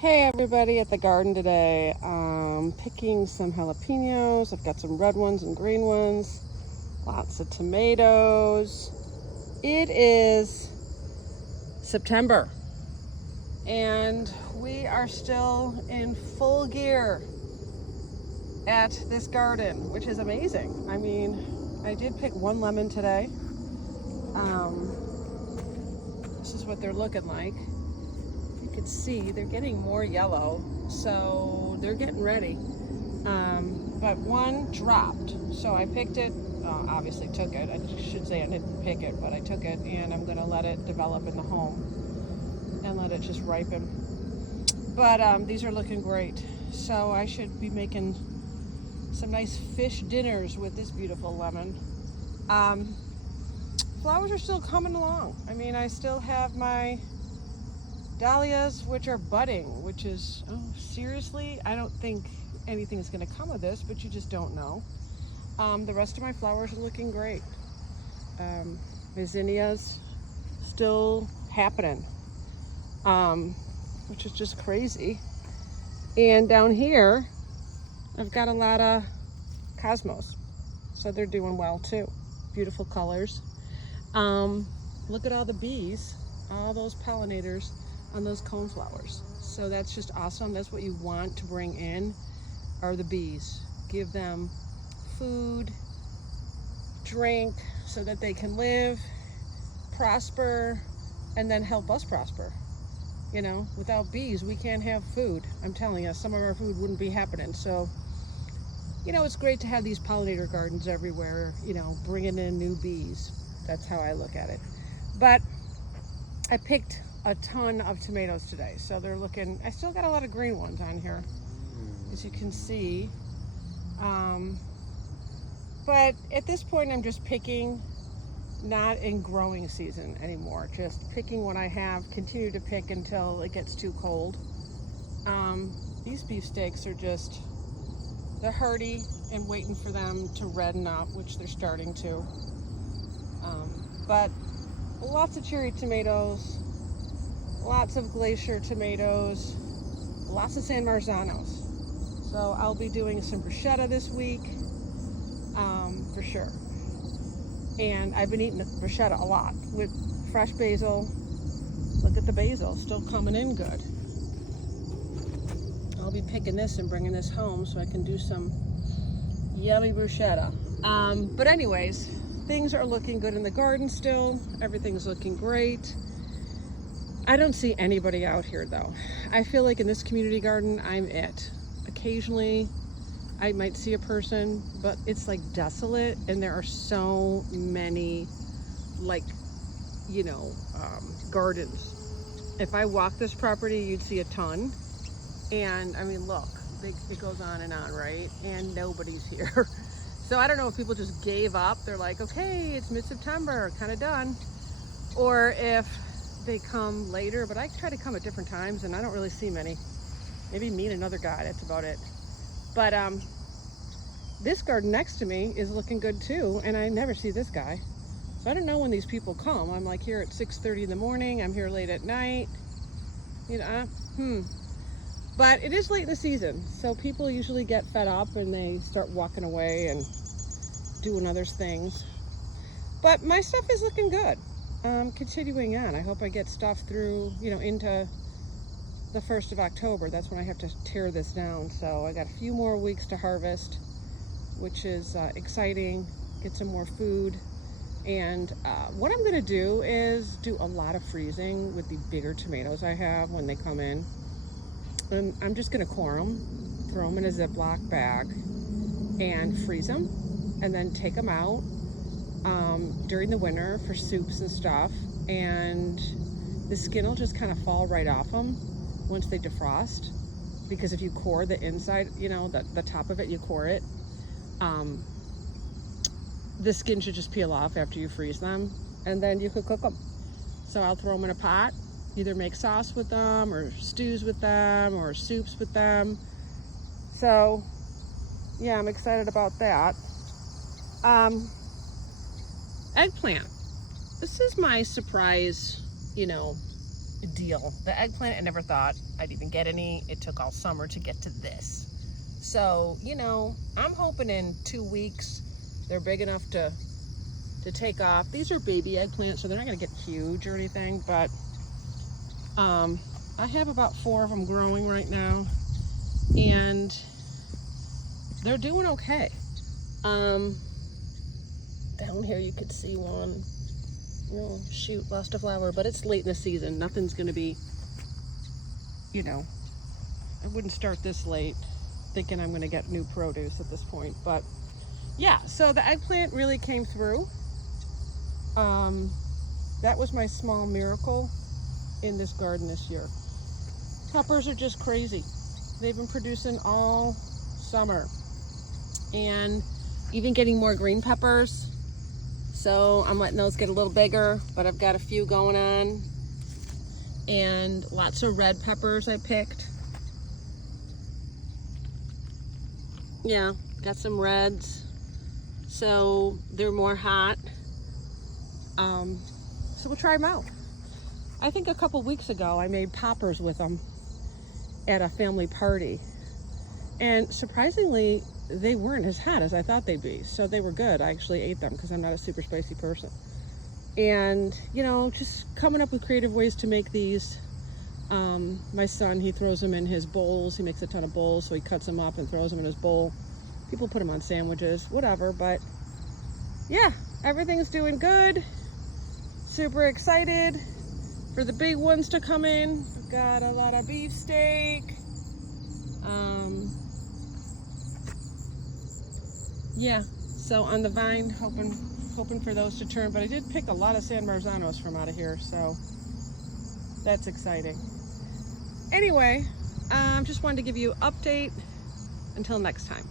Hey everybody at the garden today. Picking some jalapenos. I've got some red ones and green ones. Lots of tomatoes. It is September and we are still in full gear at this garden, which is amazing. I mean, I did pick one lemon today. This is what they're looking like. You can see they're getting more yellow, so they're getting ready. But one dropped, so I picked it, obviously took it. I should say I didn't pick it, but I took it, and I'm gonna let it develop in the home and let it just ripen. But these are looking great, so I should be making some nice fish dinners with this beautiful lemon. Flowers are still coming along. I mean, I still have my dahlias, which are budding, which is, seriously, I don't think anything's going to come of this, but you just don't know. The rest of my flowers are looking great. My zinnias still happening, which is just crazy. And down here, I've got a lot of cosmos, so they're doing well too. Beautiful colors. Look at all the bees, all those pollinators on those coneflowers. So that's just awesome. That's what you want to bring in, are the bees. Give them food, drink, so that they can live, prosper, and then help us prosper. You know, without bees, we can't have food. I'm telling you, some of our food wouldn't be happening. So, you know, it's great to have these pollinator gardens everywhere, you know, bringing in new bees. That's how I look at it. But I picked a ton of tomatoes today, so they're looking, I still got a lot of green ones on here, as you can see. But at this point, I'm just picking, not in growing season anymore, just picking what I have, continue to pick until it gets too cold. These beefsteaks are just, they're hardy and waiting for them to redden up, which they're starting to. But lots of cherry tomatoes, lots of glacier tomatoes, lots of San Marzanos. So I'll be doing some bruschetta this week, for sure. And I've been eating bruschetta a lot with fresh basil. Look at the basil, still coming in good. I'll be picking this and bringing this home so I can do some yummy bruschetta. But anyways, things are looking good in the garden still. Everything's looking great. I don't see anybody out here though. I feel like in this community garden, I'm it. Occasionally, I might see a person, but it's like desolate, and there are so many, like, you know, gardens. If I walk this property, you'd see a ton. And I mean, look, it goes on, right? And nobody's here. So I don't know if people just gave up. They're like, okay, it's mid-September, kind of done. Or if they come later, but I try to come at different times and I don't really see many. Maybe me and another guy, that's about it. But this garden next to me is looking good too, and I never see this guy. So I don't know when these people come. I'm like here at 6:30 in the morning, I'm here late at night. You know, But it is late in the season, so people usually get fed up and they start walking away and doing other things. But my stuff is looking good. Continuing on. I hope I get stuff through, you know, into the 1st of October. That's when I have to tear this down. So I got a few more weeks to harvest, which is exciting. Get some more food. And what I'm gonna do is do a lot of freezing with the bigger tomatoes I have when they come in. I'm just gonna core them, throw them in a Ziploc bag and freeze them, and then take them out during the winter for soups and stuff. And the skin will just kind of fall right off them once they defrost, because if you core the inside, you know, the top of it, you core it, the skin should just peel off after you freeze them, and then you could cook them. So I'll throw them in a pot, either make sauce with them or stews with them or soups with them. So yeah, I'm excited about that. Eggplant. This is my surprise, you know, deal. The eggplant, I never thought I'd even get any. It took all summer to get to this. So, you know, I'm hoping in 2 weeks they're big enough to take off. These are baby eggplants, so they're not gonna get huge or anything, but I have about 4 of them growing right now, and they're doing okay. Down here you could see one. Oh, shoot, lost a flower, but it's late in the season. Nothing's gonna be, you know, I wouldn't start this late thinking I'm gonna get new produce at this point. But yeah, so the eggplant really came through. That was my small miracle in this garden this year. Peppers are just crazy. They've been producing all summer, and even getting more green peppers. So I'm letting those get a little bigger, but I've got a few going on, and lots of red peppers I picked. Yeah, got some reds, so they're more hot. So we'll try them out. I think a couple weeks ago I made poppers with them at a family party, and surprisingly they weren't as hot as I thought they'd be, so they were good. I actually ate them because I'm not a super spicy person. And you know, just coming up with creative ways to make these. My son, he throws them in his bowls. He makes a ton of bowls, so he cuts them up and throws them in his bowl. People put them on sandwiches, whatever. But yeah, everything's doing good. Super excited for the big ones to come in. I've got a lot of beefsteak. Yeah, so on the vine, hoping for those to turn. But I did pick a lot of San Marzanos from out of here, so that's exciting. Anyway, just wanted to give you an update. Until next time.